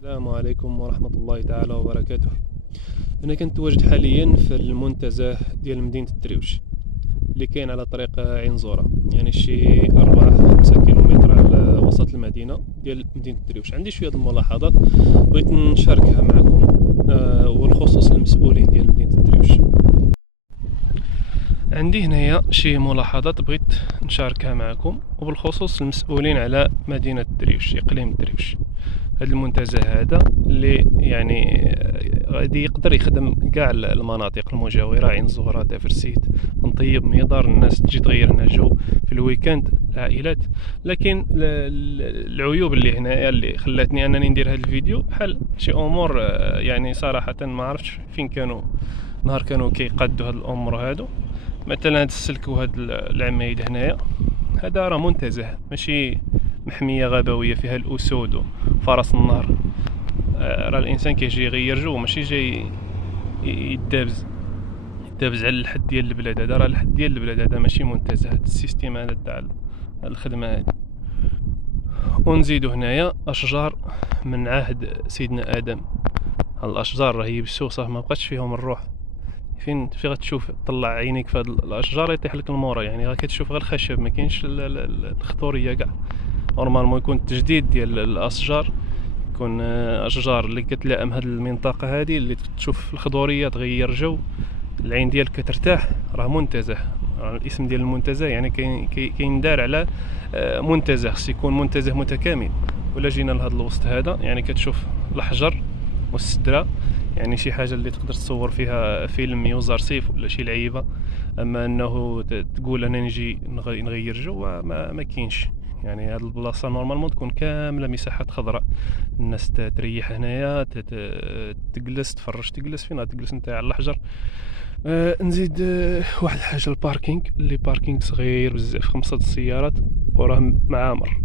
السلام عليكم ورحمة الله تعالى وبركاته. أنا كنت واجد حاليا في المنتزه ديال مدينة الدريوش اللي كاين على طريق عين زورة، يعني شي 4-5 كيلومتر على وسط المدينة ديال مدينة الدريوش. عندي شوية الملاحظات بغيت نشاركها معكم، والخصوص المسؤولين ديال مدينة الدريوش. عندي هنايا شي ملاحظات بغيت نشاركها معكم، وبالخصوص المسؤولين على مدينة الدريوش، إقليم الدريوش. هذا المنتزه هذا اللي يعني غادي يقدر يخدم كاع المناطق المجاوره، عين زهره، دافرسيت، نطيب، ميدار، الناس تجي تغير هنا الجو في الويكاند، العائلات. لكن العيوب اللي هنايا اللي خلاتني انني ندير هذا الفيديو بحال شي امور، يعني صراحه ما عرفتش فين كانوا نهار كانوا كيقادوا هاد الامور هادو. مثلا هاد السلك وهاد العمايد هنايا، هذا راه منتزه ماشي محمية غابوية فيها الأسود وفرس النهر. راه الإنسان كيجي يغير جو، ماشي جاي يدابز على الحد ديال البلاد. هذا راه الحد ديال البلاد، هذا ماشي منتزه. هذا السيستيم هذا تاع الخدمة هذه. ونزيدو هنايا أشجار من عهد سيدنا آدم. الأشجار راهي يبسو صافي ما بقاتش فيهم الروح. فين غتشوف طلع عينيك في هاد الاشجار يطيح لك المورا، يعني غير كتشوف غير الخشب، ما كاينش الخضوريه كاع. نورمالمون يكون التجديد ديال الاشجار، يكون اشجار اللي كتلائم هاد المنطقه هذه، اللي تشوف الخضوريه، تغير جو، العين ديالك كترتاح. راه منتزه، الاسم ديال المنتزه يعني كاين دار على منتزه، خص يكون منتزه متكامل. ولا جينا لهذا الوسط هذا، يعني كتشوف الحجر والسدره، يعني شي حاجه اللي تقدر تصور فيها فيلم يوزر سيف ولا شي لعيبه. اما انه تقول انا نجي نغير جو، ما كاينش. يعني هاد البلاصه نورمالمون تكون كامله مساحات خضراء، الناس تريح هنايا، تجلس تفرج، تجلس فين تجلس نتا على الحجر. نزيد واحد الحاجه، الباركينغ اللي باركينغ صغير بزاف، 5 السيارات وراه معامر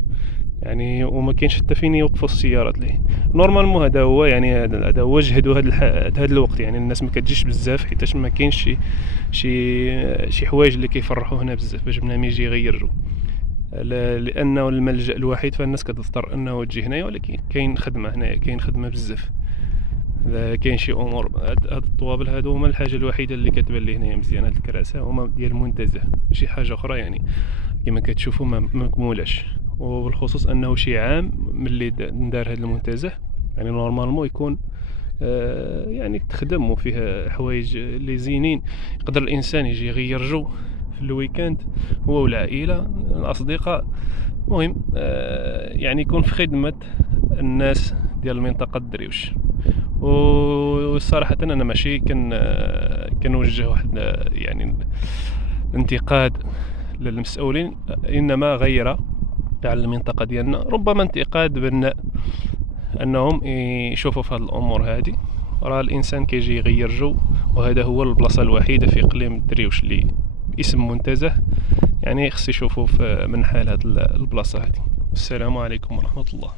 يعني، وما كاينش حتى فين يوقفوا السيارات ليه. نورمالمون هذا هو، يعني هذا هو جهدوا هذا الوقت، يعني الناس ما كتجيش بزاف حيتاش ما كاينش شي حوايج اللي كيفرحوا هنا بزاف باش بنادم يجي يغير جو. لانه الملجا الوحيد، فالناس كتضطر انه تجي هنايا. ولكن كاين خدمه هنايا، كاين خدمه بزاف. كاين شي امور، هاد الطوابل هادو هما الحاجه الوحيده اللي كتبان لي هنايا مزيان. هاد الكراسه هما ديال المنتزه، شي حاجه اخرى يعني كما كتشوفوا ما مكمولاش. وبالخصوص انه شي عام ملي ندار هذا المنتزه، يعني نورمالمون يكون يعني تخدم وفيه حوايج اللي زينين، يقدر الانسان يجي يغير جو في الويكاند هو والعائله الاصدقاء. مهم يعني يكون في خدمه الناس ديال المنطقه الدريوش. وصراحه انا ماشي كنوجه واحد يعني انتقاد للمسؤولين، انما غيره تاع المنطقه ديالنا، ربما انتقاد بناء انهم يشوفوا في هذه الامور هذه. راه الانسان كيجي يغير جو، وهذا هو البلاصه الوحيده في اقليم الدريوش اللي اسم منتزه، يعني خص يشوفوا من حال هذه البلاصه هذه. السلام عليكم ورحمه الله.